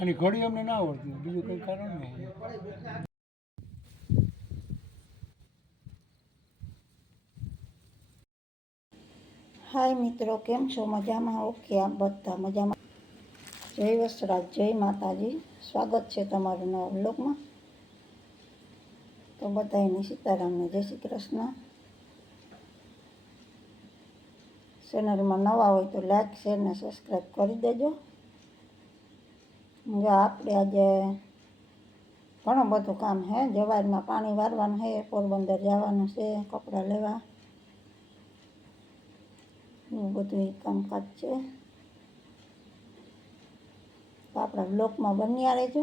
અને ઘડી અમને ના આવડતી બીજું કંઈ કારણ નહીં હાય. મિત્રો, કેમ છો? મજામાં? ઓકે, આપ બધા મજામાં? જય વસરાજ, જય માતાજી. સ્વાગત છે તમારું નવા બ્લોગમાં તો બધાને સીતારામને જય શ્રી કૃષ્ણ. ચેનલમાં નવા હોય તો લાઈક શેર ને સબસ્ક્રાઈબ કરી દેજો. જો આપણે આજે ઘણું બધું કામ હે જવારમાં પાણી વારવાનું છે પોરબંદર જવાનું છે, કપડાં લેવા. એવું બધું કામકાજ છે. આપણા બ્લોકમાં બન્યા રહેજો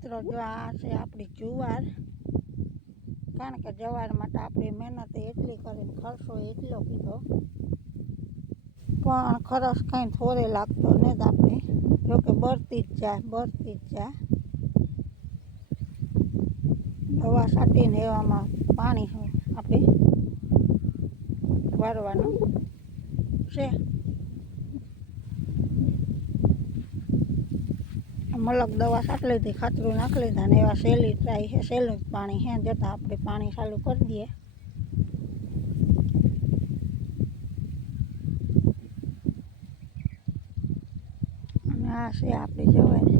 તો મિત્રો જો આ છે આપણી જુવાર. કારણ કે જવાર માટે આપણે મહેનત એટલી કરીને ખર્ચો એટલો કીધો. પણ ખરસ કાંઈ થોડે લાગતો ને જ આપણે. જોકે બરતી જ જાય, બરતી જ જાય. દવા છાંટીને એવામાં પાણી આપણે વારવાનું. છે. મલક દવા છાંટી લીધી ખાતરું નાખી લીધા ને એવા સહેલી ટ્રાય છે સહેલું પાણી હે જતાં આપણે પાણી ચાલુ કરી દઈએ. આ છે આપણી જવાય.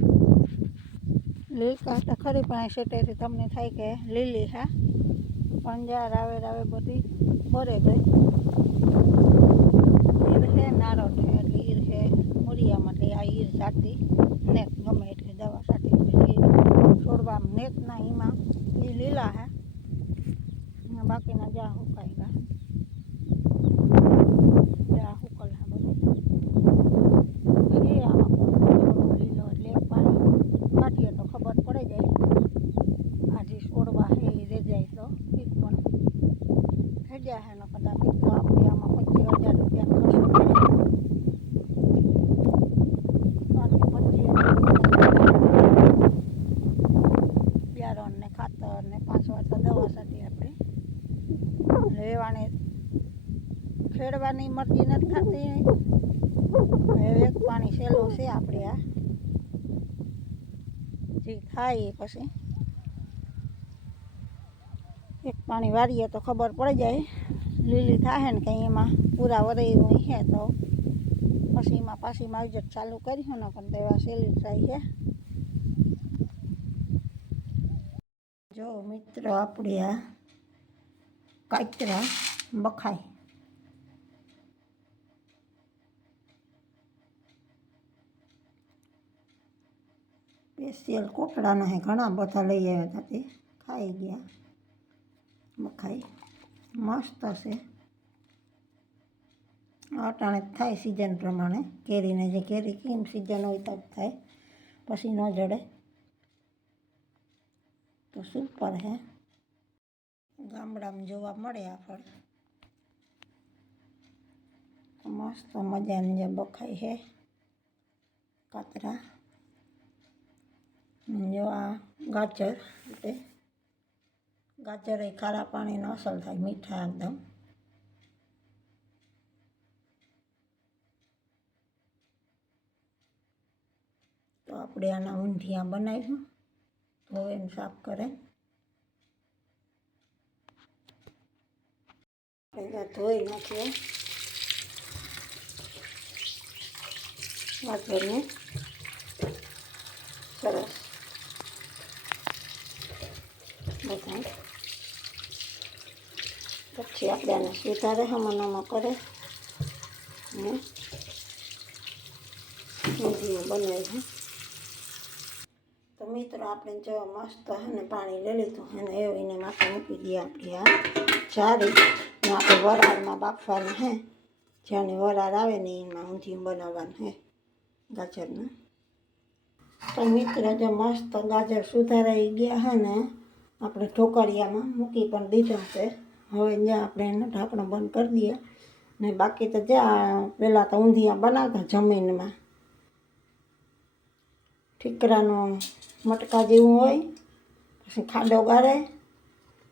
લીલકા તો ખરી, પણ સેટેથી તમને થાય કે લીલી હા પણ જ્યાં રાવે રાવે બધી બરે ગઈ. ઈર છે, નારોટ છે, લીર છે. મૂરિયા માટે આ ઈર સાટી નેક ગમે એટલી દવા સાટી પછી છોડવામાં નેકના એમાં એ લીલા છે અને બાકીના જ્યાં હુકાઈ ગયા જ્યાં હુકલ છે બધું છે આમાં થોડો લીલો એટલે એક પાણી કાઢીએ તો ખબર પડી જાય આજે છોડવા છે એ રેજાય તો એક પણ થઈ જાય છે ને કદાચ મિત્રો આપણે આમાં પચીસ હજાર રૂપિયા ખર્ચો કર્યો બિયારણ ને ખાતર ને પાંચ વાટકા દવા સાથે આપણે લેવાની ખેડવાની મરજી નથી થતી હવે એક પાણી સહેલું છે આપણે આ. જે થાય એ પછી. એક પાણી વારીએ તો ખબર પડી જાય. લીલી થાય ને કંઈ એમાં પૂરા વરે એવું છે તો. પછી એમાં પાછી માવજત ચાલુ કરીશું ને પણ તો એવા સહેલી થાય છે જો મિત્રો, આપણે આ કાચરા બખાય. સ્પેશિયલ કોટડાના હે, ઘણા બધા લઈ આવ્યા હતા તે. ખાઈ ગયા. બખાઈ મસ્ત છે. અટાણે થાય સિઝન પ્રમાણે. કેરીને જે કેરી કેમ સિઝન હોય તો થાય. પછી ન જડે. તો સુપર હે. ગામડામાં જોવા મળે આ ફળ. મસ્ત મજાની જે બખાઈ છે કાતરા. જો આ ગાજર એટલે ગાજર એ ખારા પાણીનો અસલ થાય, મીઠા એકદમ. તો આપણે આના ઊંધિયા બનાવીશું ધોવે એમ સાફ કરે. પહેલાં ધોઈ નાખીએ. ગાજરને સરસ. બધા પછી આપણે આને સુધારે હમણાંમાં કરે. ને ઊંધિયું બને છે. તો મિત્રો આપણે જો મસ્ત હે પાણી લઈ લીધું અને એને માથે મૂકી દઈએ આપણી આ ચારી આપણે વરાળમાં બાફવાનું હે. જ્યાંની વરાળ આવે ને એમાં ઊંધિયું બનાવવાનું હે ગાજરના. તો મિત્ર જો મસ્ત ગાજર સુધારાઈ ગયા હે ને આપણે ઢોકળિયામાં મૂકી પણ દીધા છે. હવે જ્યાં આપણે એનો ઢાંકણો બંધ કરી દઈએ. ને બાકી તો જ્યાં પહેલાં તો ઊંધિયા બનાવતા જમીનમાં. ઠીકરાનું મટકા જેવું હોય, પછી ખાડો ગાળે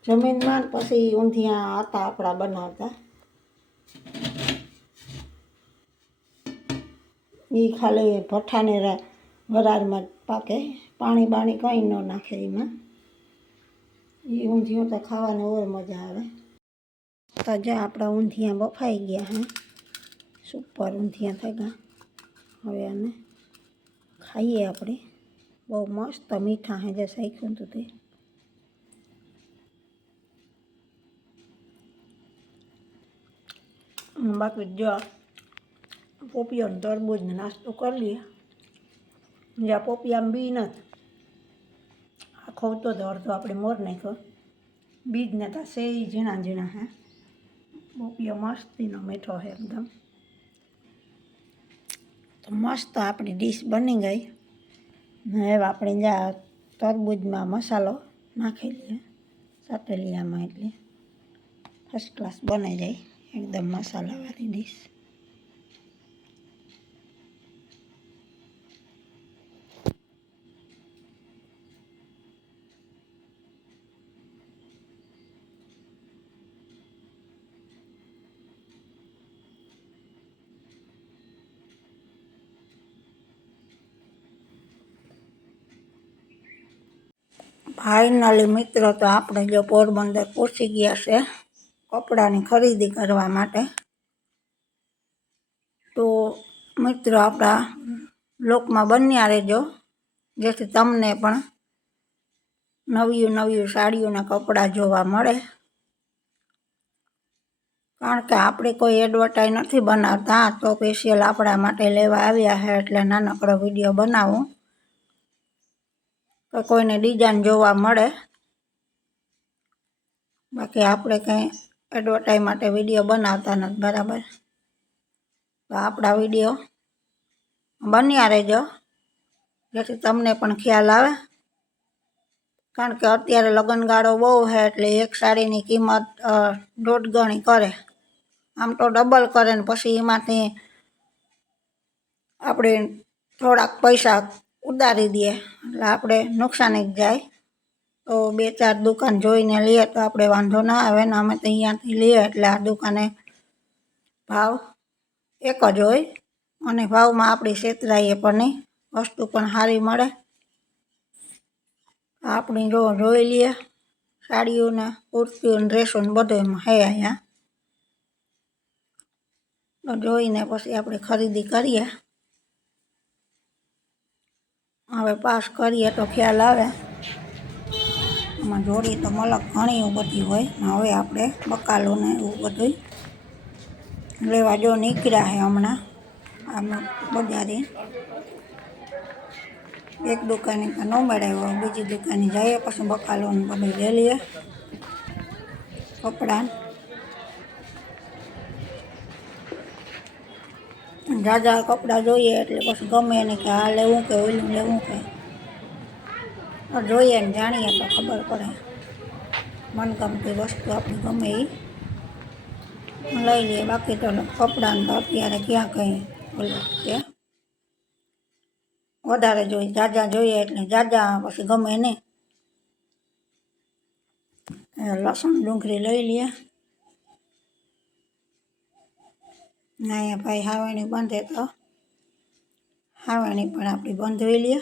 જમીનમાં, પછી ઊંધિયા હતા આપણા બનાવતા. એ ખાલી ભઠ્ઠાને વરાળમાં પાકે. પાણી બાણી કંઈ ન નાખે એમાં. એ ઊંધિયું તો ખાવાની ઓર મજા આવે. તો જો આપણા ઊંધિયા બફાઈ ગયા હે. સુપર ઊંધિયા થઈ ગયા હવે આને ખાઈએ આપણે. બહુ મસ્ત મીઠા હે જે શીખ્યું હતું તે. અને બાકી જો પોપિયો ને તરબૂજને નાસ્તો કરી લઈએ જ્યાં પોપિયામાં બી નથી. આખો તો અડધો આપણે મોર નાખ્યો. બીજને તો સેઈ ઝીણા ઝીણા હે. બોપિયો મસ્તીનો મીઠો છે એકદમ. તો મસ્ત આપણી ડીશ બની ગઈ. ને હવે આપણે જ્યાં તરબૂજમાં મસાલો નાખી લઈએ સાતેલિયામાં એટલે. ફર્સ્ટ ક્લાસ બની જાય. એકદમ મસાલાવાળી ડીશ. ફાઇનલી મિત્રો, તો આપણે જો પોરબંદર પહોંચી ગયા છે કપડાની ખરીદી કરવા માટે. તો મિત્રો, આપણા લોકમાં બન્યા રહેજો. જેથી તમને પણ નવ્યું નવ્યું સાડીઓના કપડાં જોવા મળે. કારણ કે આપણે કોઈ એડવર્ટાઈઝ નથી બનાવતા, તો સ્પેશિયલ આપણા માટે લેવા આવ્યા છે એટલે નાનકડો વીડિયો બનાવું. તો કોઈને ડિઝાઇન જોવા મળે. બાકી આપણે કંઈ એડવર્ટાઈઝ માટે વીડિયો બનાવતા નથી, બરાબર? તો આપણા વીડિયો બન્યા રહેજો. જેથી તમને પણ ખ્યાલ આવે. કારણ કે અત્યારે લગ્નગાળો બહુ છે, એટલે એક સાડીની કિંમત દોઢ ગણી કરે. આમ તો ડબલ કરે ને પછી એમાંથી આપણે થોડાક પૈસા ઉતારી દઈએ. એટલે આપણે નુકસાની જ જાય. તો બે ચાર દુકાન જોઈને લઈએ તો આપણે વાંધો ના આવે. ને અમે તો અહીંયાથી લઈએ એટલે આ દુકાને ભાવ એક જ હોય. અને ભાવમાં આપણી છેતરાઈએ પણ નહીં. વસ્તુ પણ સારી મળે. આપણી જો જોઈ લઈએ. સાડીઓને કુર્તીઓને ડ્રેસોને ને ડ્રેસો ને બધું એમાં હે અહીંયા. જોઈને પછી આપણે ખરીદી કરીએ. હવે પાસ કરીએ તો ખ્યાલ આવે. આમાં જોડી તો મલક ઘણી બધી હોય હવે આપણે બકાલો ને એવું બધું લેવા જો નીકળ્યા છે હમણાં. આમાં બજારે એક દુકાને ન મળ્યો, બીજી દુકાને જઈએ, પછી બકાલો ને બધું લઈ લઈએ. કપડાં જાજા કપડાં જોઈએ એટલે પછી ગમે એને કે આ લેવું કે ઓલું લેવું કે તો જોઈએ ને જાણીએ તો ખબર પડે મનગમતી વસ્તુ આપણી ગમે એ લઈ લઈએ બાકી તો કપડાં તો અત્યારે ક્યાં કંઈ ઓલું છે વધારે જોઈએ જાજા જોઈએ એટલે જાજા પછી ગમે ને લસણ ડુંગળી લઈ લઈએ અહીંયા ભાઈ હાવણી બાંધે તો. હાવણી પણ આપણી બાંધવી લઈએ